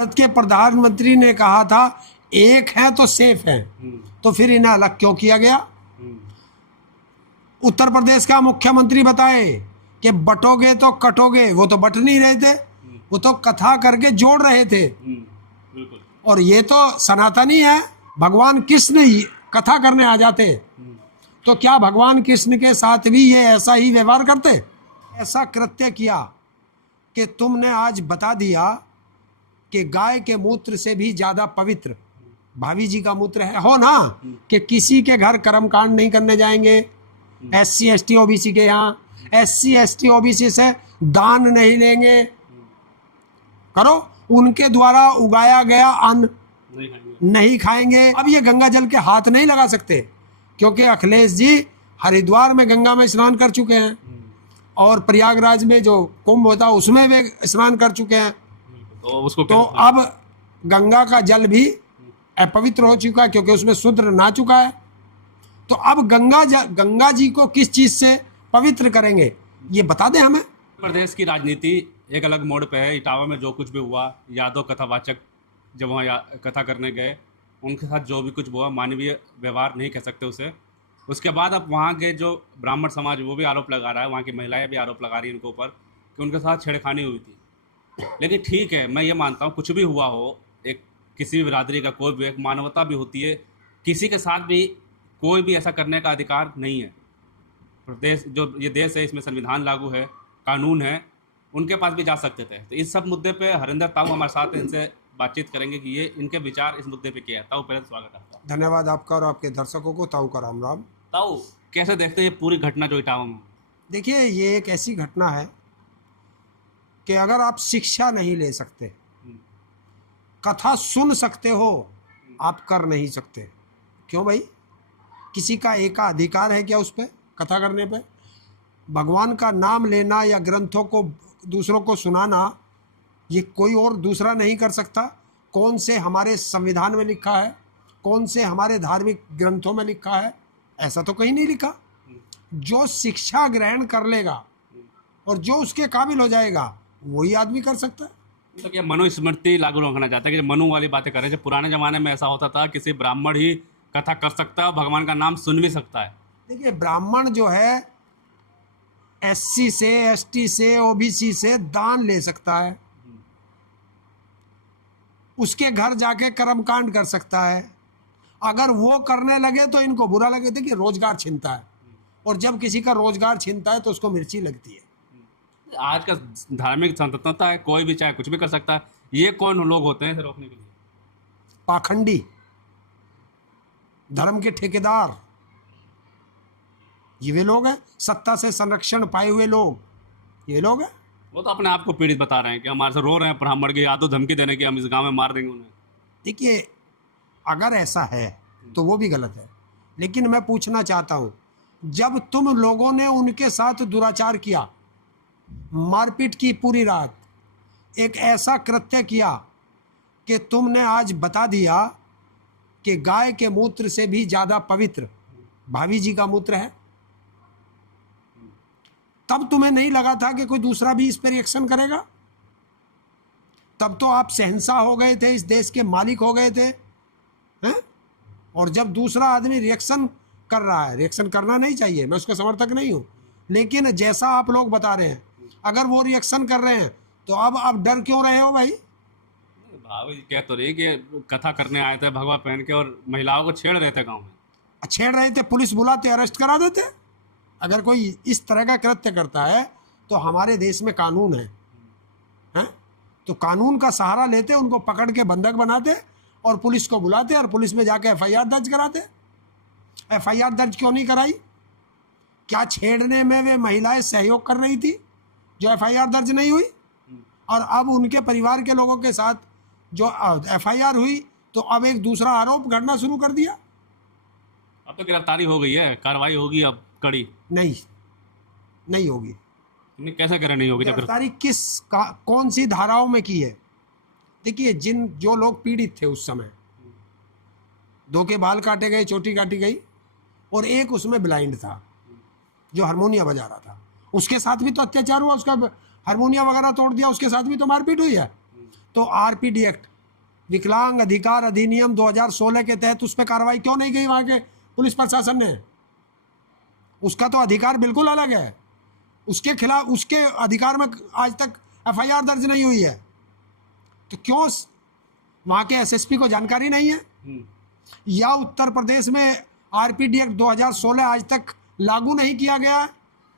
भारत के प्रधानमंत्री ने कहा था एक है तो सेफ है, तो फिर इन्हें अलग क्यों किया गया? उत्तर प्रदेश का मुख्यमंत्री बताए कि बटोगे तो कटोगे, वो तो बट नहीं रहे थे, वो तो कथा करके जोड़ रहे थे। और ये तो सनातनी है, भगवान कृष्ण कथा करने आ जाते, तो क्या भगवान कृष्ण के साथ भी ये ऐसा ही व्यवहार करते? ऐसा कृत्य किया कि तुमने आज बता दिया कि गाय के मूत्र से भी ज्यादा पवित्र भाभी जी का मूत्र है। हो ना कि किसी के घर कर्मकांड नहीं करने जाएंगे, SC ST OBC के यहाँ SC ST OBC से दान नहीं लेंगे, करो, उनके द्वारा उगाया गया अन्न नहीं खाएंगे। अब ये गंगा जल के हाथ नहीं लगा सकते क्योंकि अखिलेश जी हरिद्वार में गंगा में स्नान कर चुके हैं और प्रयागराज में जो कुंभ होता है उसमें वे स्नान कर चुके हैं, तो अब गंगा का जल भी अपवित्र हो चुका है क्योंकि उसमें शूद्र नहा चुका है। तो अब गंगा जी को किस चीज से पवित्र करेंगे, ये बता दें हमें। प्रदेश की राजनीति एक अलग मोड़ पे है। इटावा में जो कुछ भी हुआ, यादव कथावाचक जब वहाँ कथा करने गए, उनके साथ जो भी कुछ हुआ, मानवीय व्यवहार नहीं कह सकते उसे। उसके बाद अब वहाँ के जो ब्राह्मण समाज वो भी आरोप लगा रहा है, वहाँ की महिलाएं भी आरोप लगा रही हैं उनके ऊपर कि उनके साथ छेड़खानी हुई थी। लेकिन ठीक है, मैं ये मानता हूँ कुछ भी हुआ हो, एक किसी भी बिरादरी का कोई भी एक मानवता भी होती है, किसी के साथ भी कोई भी ऐसा करने का अधिकार नहीं है। प्रदेश जो ये देश है इसमें संविधान लागू है, कानून है, उनके पास भी जा सकते थे। तो इस सब मुद्दे पे हरिंदर ताऊ हमारे साथ हैं, इनसे बातचीत करेंगे कि ये इनके विचार इस मुद्दे पे क्या है। ताऊ, पहले स्वागत है आपका। धन्यवाद आपका और आपके दर्शकों को। ताऊ का राम राम। ताऊ, कैसे देखते हैं ये पूरी घटना जो इटावा में? देखिए, ये एक ऐसी घटना है कि अगर आप शिक्षा नहीं ले सकते, कथा सुन सकते हो, आप कर नहीं सकते। क्यों भाई? किसी का एकाधिकार है क्या उस पर कथा करने पे? भगवान का नाम लेना या ग्रंथों को दूसरों को सुनाना ये कोई और दूसरा नहीं कर सकता। कौन से हमारे संविधान में लिखा है, कौन से हमारे धार्मिक ग्रंथों में लिखा है? ऐसा तो कहीं नहीं लिखा। जो शिक्षा ग्रहण कर लेगा और जो उसके काबिल हो जाएगा वही आदमी कर सकता है। तो क्या मनुस्मृति लागू रखना चाहता है कि मनु वाली बातें करें? जब पुराने जमाने में ऐसा होता था किसी ब्राह्मण ही कथा कर सकता है और भगवान का नाम सुन भी सकता है। देखिए, ब्राह्मण जो है SC से ST से OBC से दान ले सकता है, उसके घर जाके कर्मकांड कर सकता है। अगर वो करने लगे तो इनको बुरा लगे थे कि रोजगार छीनता है, और जब किसी का रोजगार छीनता है तो उसको मिर्ची लगती है। आज का धार्मिक स्वतंत्रता है, कोई भी चाहे कुछ भी कर सकता है। ये कौन लोग होते हैं इसे रोकने के लिए? पाखंडी, धर्म के ठेकेदार, ये वे लोग हैं। सत्ता से संरक्षण पाए हुए लोग ये लोग हैं। वो तो अपने आप को पीड़ित बता रहे हैं कि हमारे से रो रहे हैं ब्राह्मण की, यादव धमकी देने की हम इस गांव में मार देंगे उन्हें। देखिए, अगर ऐसा है तो वो भी गलत है, लेकिन मैं पूछना चाहता हूं, जब तुम लोगों ने उनके साथ दुराचार किया, मारपीट की पूरी रात, एक ऐसा कृत्य किया कि तुमने आज बता दिया कि गाय के मूत्र से भी ज्यादा पवित्र भाभी जी का मूत्र है, तब तुम्हें नहीं लगा था कि कोई दूसरा भी इस पर रिएक्शन करेगा? तब तो आप शहंशाह हो गए थे, इस देश के मालिक हो गए थे, हैं? और जब दूसरा आदमी रिएक्शन कर रहा है, रिएक्शन करना नहीं चाहिए, मैं उसका समर्थक नहीं हूं, लेकिन जैसा आप लोग बता रहे हैं, अगर वो रिएक्शन कर रहे हैं तो अब डर क्यों रहे हो भाई? भाभी जी कह तो रही कि कथा करने आए थे भगवा पहन के और महिलाओं को छेड़ रहे थे गाँव में। छेड़ रहे थे, पुलिस बुलाते, अरेस्ट करा देते। अगर कोई इस तरह का कृत्य करता है तो हमारे देश में कानून है, हैं? तो कानून का सहारा लेते, उनको पकड़ के बंधक बनाते और पुलिस को बुलाते और पुलिस में जाके FIR दर्ज कराते। FIR दर्ज क्यों नहीं कराई? क्या छेड़ने में वे महिलाएं सहयोग कर रही थी जो FIR दर्ज नहीं हुई? और अब उनके परिवार के लोगों के साथ जो FIR हुई तो अब एक दूसरा आरोप घटना शुरू कर दिया। अब तो गिरफ्तारी हो गई है, कार्रवाई होगी अब कड़ी। नहीं होगी। नहीं, कैसे करें नहीं होगी? गिरफ्तारी कौन सी धाराओं में की है? देखिए, जो लोग पीड़ित थे उस समय, 2 के बाल काटे गए, चोटी काटी गई, और एक उसमें ब्लाइंड था जो हारमोनिया बजा रहा था, उसके साथ भी तो अत्याचार हुआ, उसका हारमोनिया वगैरह तोड़ दिया, उसके साथ भी तो मारपीट हुई है। तो RPD एक्ट विकलांग अधिकार अधिनियम 2016 के तहत उस पर कार्रवाई क्यों नहीं की वहां के पुलिस प्रशासन ने? उसका तो अधिकार बिल्कुल अलग है, उसके खिलाफ, उसके अधिकार में आज तक एफआईआर दर्ज नहीं हुई है। तो क्यों वहां के एसएसपी को जानकारी नहीं है? या उत्तर प्रदेश में आरपीडी एक्ट 2016 आज तक लागू नहीं किया गया है?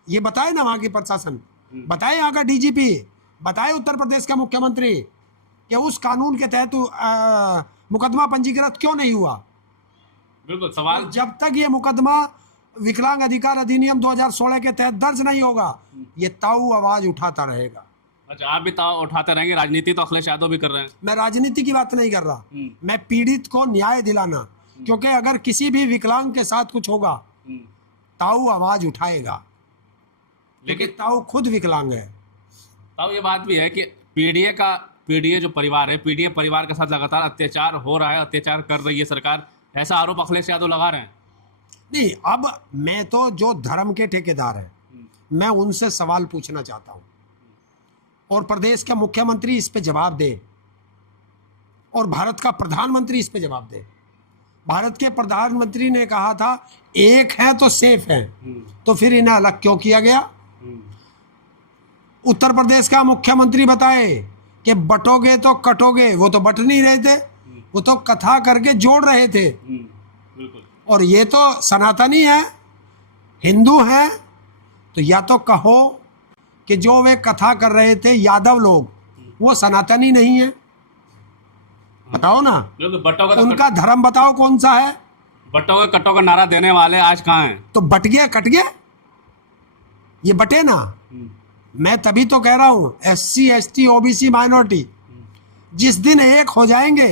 ये बताए ना वहां की प्रशासन, बताए यहाँ का डीजीपी, बताए उत्तर प्रदेश का मुख्यमंत्री कि उस कानून के तहत मुकदमा पंजीकृत क्यों नहीं हुआ? बिल्कुल सवाल, जब तक ये मुकदमा विकलांग अधिकार अधिनियम 2016 के तहत दर्ज नहीं होगा, ये ताऊ आवाज उठाता रहेगा। अच्छा, आप भी उठाते रहेंगे। राजनीति तो अखिलेश यादव भी कर रहे हैं। मैं राजनीति की बात नहीं कर रहा, मैं पीड़ित को न्याय दिलाना, क्योंकि अगर किसी भी विकलांग के साथ कुछ होगा ताऊ आवाज उठाएगा, लेकिन ताऊ खुद विकलांग है। ताऊ ये बात भी है कि पीडीए जो परिवार है, पीडीए परिवार के साथ लगातार अत्याचार हो रहा है, अत्याचार कर रही है सरकार, ऐसा आरोप अखिलेश यादव लगा रहे हैं। नहीं, अब मैं तो जो धर्म के ठेकेदार हैं, मैं उनसे सवाल पूछना चाहता हूं और प्रदेश का मुख्यमंत्री इस पे जवाब दे और भारत का प्रधानमंत्री इस पे जवाब दे। भारत के प्रधानमंत्री ने कहा था एक है तो सेफ है, तो फिर इन्हें अलग क्यों किया गया? उत्तर प्रदेश का मुख्यमंत्री बताए कि बटोगे तो कटोगे, वो तो बट नहीं रहे थे, वो तो कथा करके जोड़ रहे थे। और ये तो सनातनी है, हिंदू है, तो या तो कहो कि जो वे कथा कर रहे थे यादव लोग, वो सनातनी नहीं है, बताओ ना। उनका धर्म बताओ कौन सा है? बटोगे कटोगे नारा देने वाले आज कहाँ हैं? तो बट गया, कट गया, ये बटे ना। मैं तभी तो कह रहा हूं SC ST OBC माइनॉरिटी जिस दिन एक हो जाएंगे,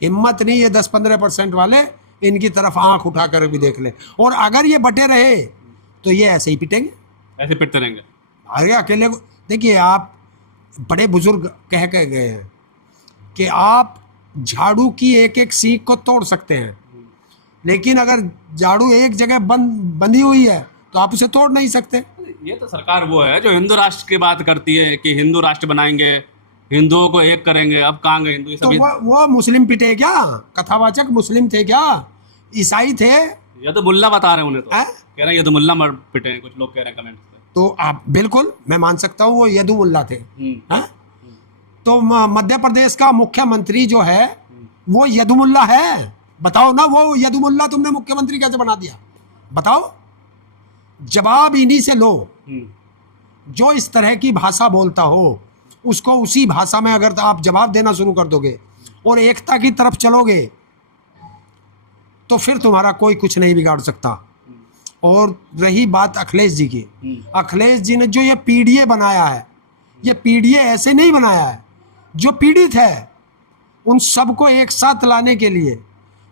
हिम्मत नहीं है 10-15% वाले इनकी तरफ आंख उठाकर भी देख ले। और अगर ये बटे रहे तो ये ऐसे ही पिटेंगे, ऐसे पिटते रहेंगे। अरे अकेले को देखिए, आप बड़े बुजुर्ग कह के गए हैं कि आप झाड़ू की एक एक सीख को तोड़ सकते हैं, लेकिन अगर झाड़ू एक जगह बंधी हुई है तो आप उसे तोड़ नहीं सकते। ये तो सरकार वो है जो हिंदू राष्ट्र की बात करती है कि हिंदू राष्ट्र बनाएंगे, हिंदुओं को एक करेंगे। अब कहाँ गए हिंदू? तो वो मुस्लिम पिटे क्या? कथावाचक मुस्लिम थे क्या? ईसाई थे? ये तो मुल्ला बता रहे हैं उन्हें, तो कह रहे हैं ये तो मुल्ला मर पिटे हैं, कुछ लोग कह रहे हैं कमेंट पे। तो आप बिल्कुल, मैं मान सकता हूँ वो यदु मुल्ला थे। तो मध्य प्रदेश का मुख्यमंत्री जो है वो यदुमुल्ला है? बताओ ना, वो यदुमुल्ला तुमने मुख्यमंत्री कैसे बना दिया? बताओ, जवाब इन्हीं से लो। जो इस तरह की भाषा बोलता हो उसको उसी भाषा में अगर आप जवाब देना शुरू कर दोगे और एकता की तरफ चलोगे तो फिर तुम्हारा कोई कुछ नहीं बिगाड़ सकता। और रही बात अखिलेश जी की, अखिलेश जी ने जो ये पीडीए बनाया है, ये पीडीए ऐसे नहीं बनाया है। जो पीड़ित है उन सबको एक साथ लाने के लिए,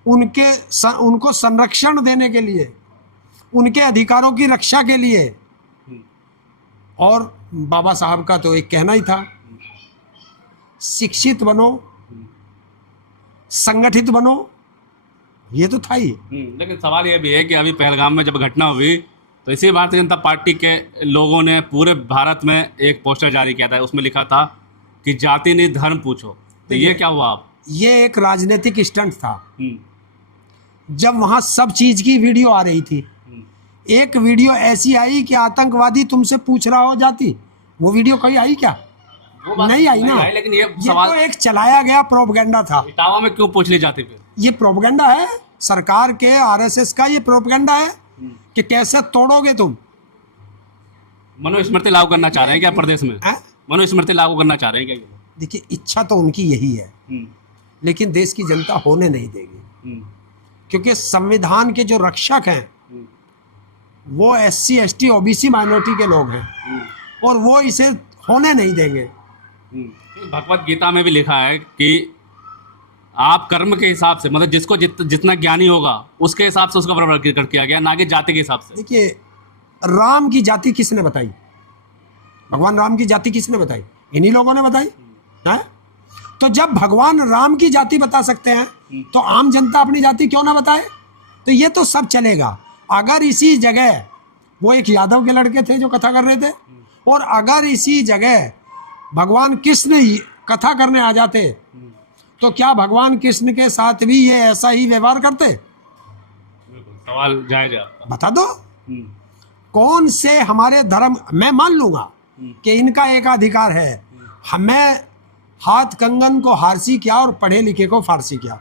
उनको संरक्षण देने के लिए, उनके अधिकारों की रक्षा के लिए। और बाबा साहब का तो एक कहना ही था, शिक्षित बनो, संगठित बनो, ये तो था ही। लेकिन सवाल ये भी है कि अभी पहलगाम में जब घटना हुई तो इसी भारतीय जनता पार्टी के लोगों ने पूरे भारत में एक पोस्टर जारी किया था, उसमें लिखा था कि जाति नहीं धर्म पूछो। तो ये क्या हुआ? आप ये एक राजनीतिक स्टंट था। जब वहां सब चीज की वीडियो आ रही थी, एक वीडियो ऐसी आई कि आतंकवादी तुमसे पूछ रहा हो जाति, वो वीडियो कहीं आई क्या? नहीं आई ना। लेकिन ये सवाल तो एक चलाया गया प्रोपगेंडा था। इटावा में क्यों पूछ ली जाती? फिर ये प्रोपगेंडा है सरकार के, RSS का ये प्रोपगेंडा है कि कैसे तोड़ोगे तुम। मनुस्मृति लागू करना चाह रहे हैं क्या प्रदेश में? मनुस्मृति लागू करना चाह रहे हैं क्या? देखिए, इच्छा तो उनकी यही है, लेकिन देश की जनता होने नहीं देगी, क्योंकि संविधान के जो रक्षक हैं वो SC ST OBC माइनॉरिटी के लोग हैं और वो इसे होने नहीं देंगे। भगवत गीता में भी लिखा है कि आप कर्म के हिसाब से, मतलब जिसको जितना ज्ञानी होगा उसके हिसाब से उसका वर्गीकरण किया गया, ना कि जाति के हिसाब से। देखिए, राम की जाति किसने बताई? भगवान राम की जाति किसने बताई? इन्हीं लोगों ने बताई है। तो जब भगवान राम की जाति बता सकते हैं तो आम जनता अपनी जाति क्यों ना बताए? तो ये तो सब चलेगा। अगर इसी जगह वो एक यादव के लड़के थे जो कथा कर रहे थे, और अगर इसी जगह भगवान कृष्ण कथा करने आ जाते तो क्या भगवान कृष्ण के साथ भी ये ऐसा ही व्यवहार करते? बिल्कुल, सवाल जायज है आपका। बता दो। हम्म, कौन से हमारे धर्म, मैं मान लूंगा कि इनका एक अधिकार है, हमें हाथ कंगन को हारसी किया और पढ़े लिखे को फारसी किया।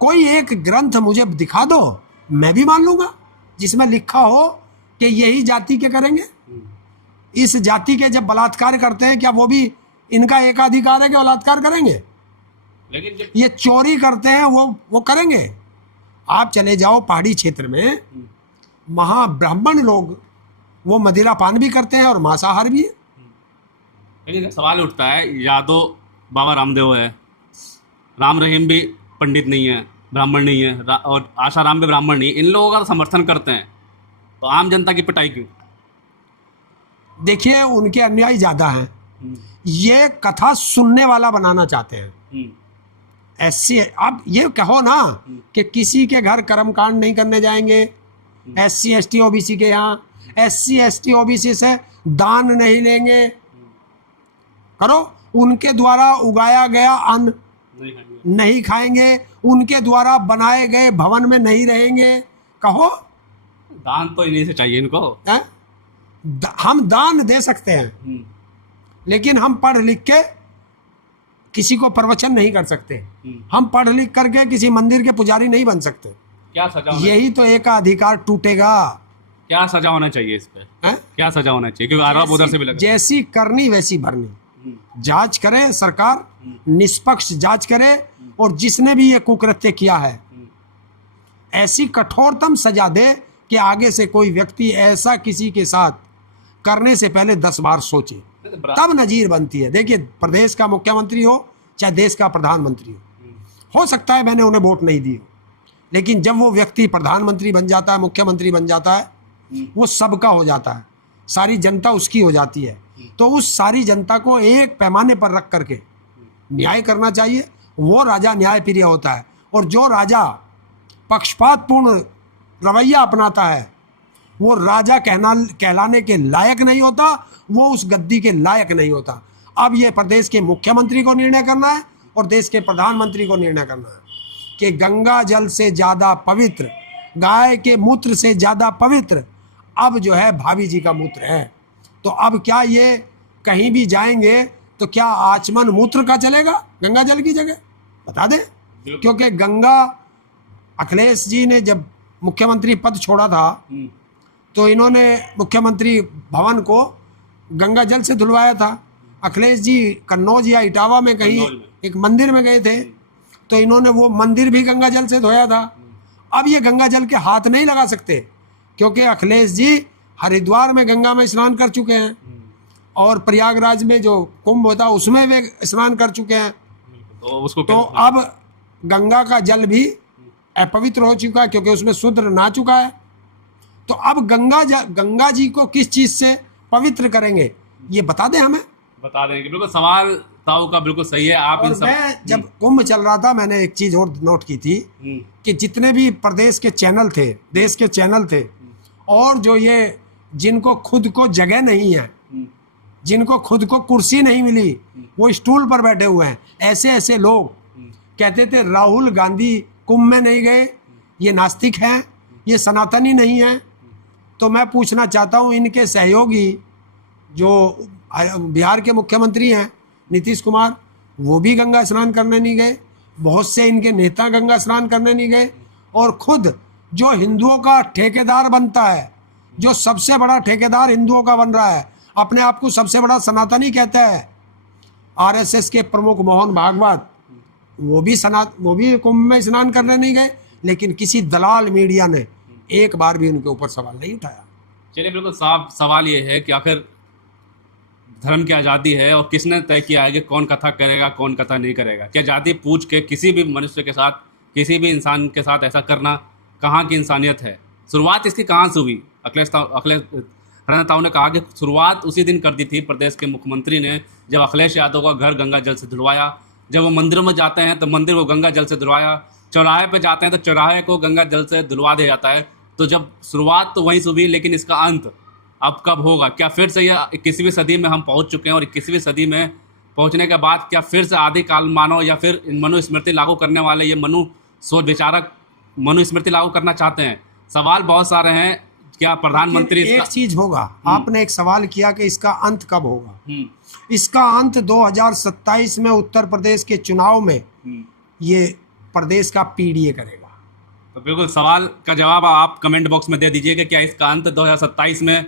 कोई एक ग्रंथ मुझे दिखा दो, मैं भी मान लूंगा जिसमें लिखा हो कि यही जाति के करेंगे। इस जाति के जब बलात्कार करते हैं, क्या वो भी इनका एकाधिकार है कि बलात्कार करेंगे? लेकिन जब ये चोरी करते हैं, वो करेंगे। आप चले जाओ पहाड़ी क्षेत्र में, वहाँ ब्राह्मण लोग वो मदिरा पान भी करते हैं और मांसाहार भी है। लेकिन सवाल उठता है, यादव बाबा रामदेव है, राम रहीम भी पंडित नहीं है, ब्राह्मण नहीं है, और आशाराम भी ब्राह्मण नहीं है, इन लोगों का समर्थन करते हैं, तो आम जनता की पिटाई क्यों? देखिए, उनके अनुयायी ज्यादा हैं, ये कथा सुनने वाला बनाना चाहते हैं। ऐसे आप ये कहो ना कि किसी के घर कर्मकांड नहीं करने जाएंगे, SC ST OBC के यहाँ, SC ST OBC से दान नहीं लेंगे, करो। उनके द्वारा उगाया गया अन्न नहीं खाएंगे, उनके द्वारा बनाए गए भवन में नहीं रहेंगे, कहो। दान तो इन्हीं से चाहिए इनको। हम दान दे सकते हैं, लेकिन हम पढ़ लिख के किसी को प्रवचन नहीं कर सकते, हम पढ़ लिख करके किसी मंदिर के पुजारी नहीं बन सकते। क्या सजा होना यही तो एक अधिकार टूटेगा। क्या सजा होना चाहिए इस पे? क्या सजा होना चाहिए? क्योंकि आरोप उधर से भी लगा। जैसी करनी वैसी भरनी। जांच करे सरकार, निष्पक्ष जांच करे, और जिसने भी ये कुकृत्य किया है ऐसी कठोरतम सजा दे कि आगे से कोई व्यक्ति ऐसा किसी के साथ करने से पहले 10 बार सोचे, तब नजीर बनती है। देखिए, प्रदेश का मुख्यमंत्री हो चाहे देश का प्रधानमंत्री हो सकता है मैंने उन्हें वोट नहीं दी हो, लेकिन जब वो व्यक्ति प्रधानमंत्री बन जाता है, मुख्यमंत्री बन जाता है, वो सबका हो जाता है, सारी जनता उसकी हो जाती है। तो उस सारी जनता को एक पैमाने पर रख करके न्याय करना चाहिए। वो राजा न्याय प्रिय होता है, और जो राजा पक्षपातपूर्ण रवैया अपनाता है वो राजा कहलाने के लायक नहीं होता, वो उस गद्दी के लायक नहीं होता। अब ये प्रदेश के मुख्यमंत्री को निर्णय करना है और देश के प्रधानमंत्री को निर्णय करना है कि गंगा जल से ज़्यादा पवित्र, गाय के मूत्र से ज़्यादा पवित्र अब जो है भाभी जी का मूत्र है। तो अब क्या ये कहीं भी जाएंगे तो क्या आचमन मूत्र का चलेगा गंगा जल की जगह? बता दें। क्योंकि गंगा, अखिलेश जी ने जब मुख्यमंत्री पद छोड़ा था तो इन्होंने मुख्यमंत्री भवन को गंगा जल से धुलवाया था। अखिलेश जी कन्नौज या इटावा में कहीं एक मंदिर में गए थे तो इन्होंने वो मंदिर भी गंगा जल से धोया था। अब ये गंगा जल के हाथ नहीं लगा सकते क्योंकि अखिलेश जी हरिद्वार में गंगा में स्नान कर चुके हैं और प्रयागराज में जो कुंभ होता है उसमें वे स्नान कर चुके हैं। तो अब गंगा का जल भी अपवित्र हो चुका है क्योंकि उसमें शूद्र नहा चुका है। तो अब गंगा जी को किस चीज से पवित्र करेंगे ये बता दें हमें। बता देंगे। बिल्कुल सवाल ताऊ का बिल्कुल सही है। आप और मैं जब कुंभ चल रहा था मैंने एक चीज और नोट की थी कि जितने भी प्रदेश के चैनल थे, देश के चैनल थे, और जो ये जिनको खुद को जगह नहीं है, जिनको खुद को कुर्सी नहीं मिली, वो स्टूल पर बैठे हुए हैं, ऐसे ऐसे लोग कहते थे राहुल गांधी कुंभ में नहीं गए, ये नास्तिक हैं, ये सनातनी नहीं है। तो मैं पूछना चाहता हूँ इनके सहयोगी जो बिहार के मुख्यमंत्री हैं नीतीश कुमार, वो भी गंगा स्नान करने नहीं गए, बहुत से इनके नेता गंगा स्नान करने नहीं गए, और खुद जो हिंदुओं का ठेकेदार बनता है, जो सबसे बड़ा ठेकेदार हिंदुओं का बन रहा है, अपने आप को सबसे बड़ा सनातनी कहता है, आरएसएस के प्रमुख मोहन भागवत, वो भी कुंभ में स्नान करने नहीं गए, लेकिन किसी दलाल मीडिया ने एक बार भी उनके ऊपर सवाल नहीं उठाया। चलिए, बिल्कुल साफ सवाल ये है कि आखिर धर्म की आज़ादी है और किसने तय किया है कि कौन कथा करेगा कौन कथा नहीं करेगा? क्या जाति पूछ के किसी भी मनुष्य के साथ, किसी भी इंसान के साथ ऐसा करना कहाँ की इंसानियत है? शुरुआत इसकी कहाँ से हुई? अखिलेश ताऊ ने कहा कि शुरुआत उसी दिन कर दी थी प्रदेश के मुख्यमंत्री ने, जब अखिलेश यादव का घर गंगा जल से धुलवाया। जब वो मंदिरों में जाते हैं तो मंदिर को गंगा जल से धुलवाया, चौराहे पे जाते हैं तो चौराहे को गंगा जल से धुलवा दिया जाता है। तो जब शुरुआत तो वहीं से हुई, लेकिन इसका अंत अब कब होगा? क्या फिर से यह 21वीं सदी में हम पहुंच चुके हैं और 21वीं सदी में पहुंचने के बाद क्या फिर से आदि काल मानव या फिर मनुस्मृति लागू करने वाले ये सोच विचारक मनुस्मृति लागू करना चाहते हैं? सवाल बहुत सारे हैं। क्या प्रधानमंत्री एक चीज होगा, आपने एक सवाल किया कि इसका अंत कब होगा। इसका अंत 2027 में उत्तर प्रदेश के चुनाव में ये प्रदेश का पीडीए करेगा। तो बिल्कुल सवाल का जवाब आप कमेंट बॉक्स में दे दीजिए कि क्या इसका अंत 2027 में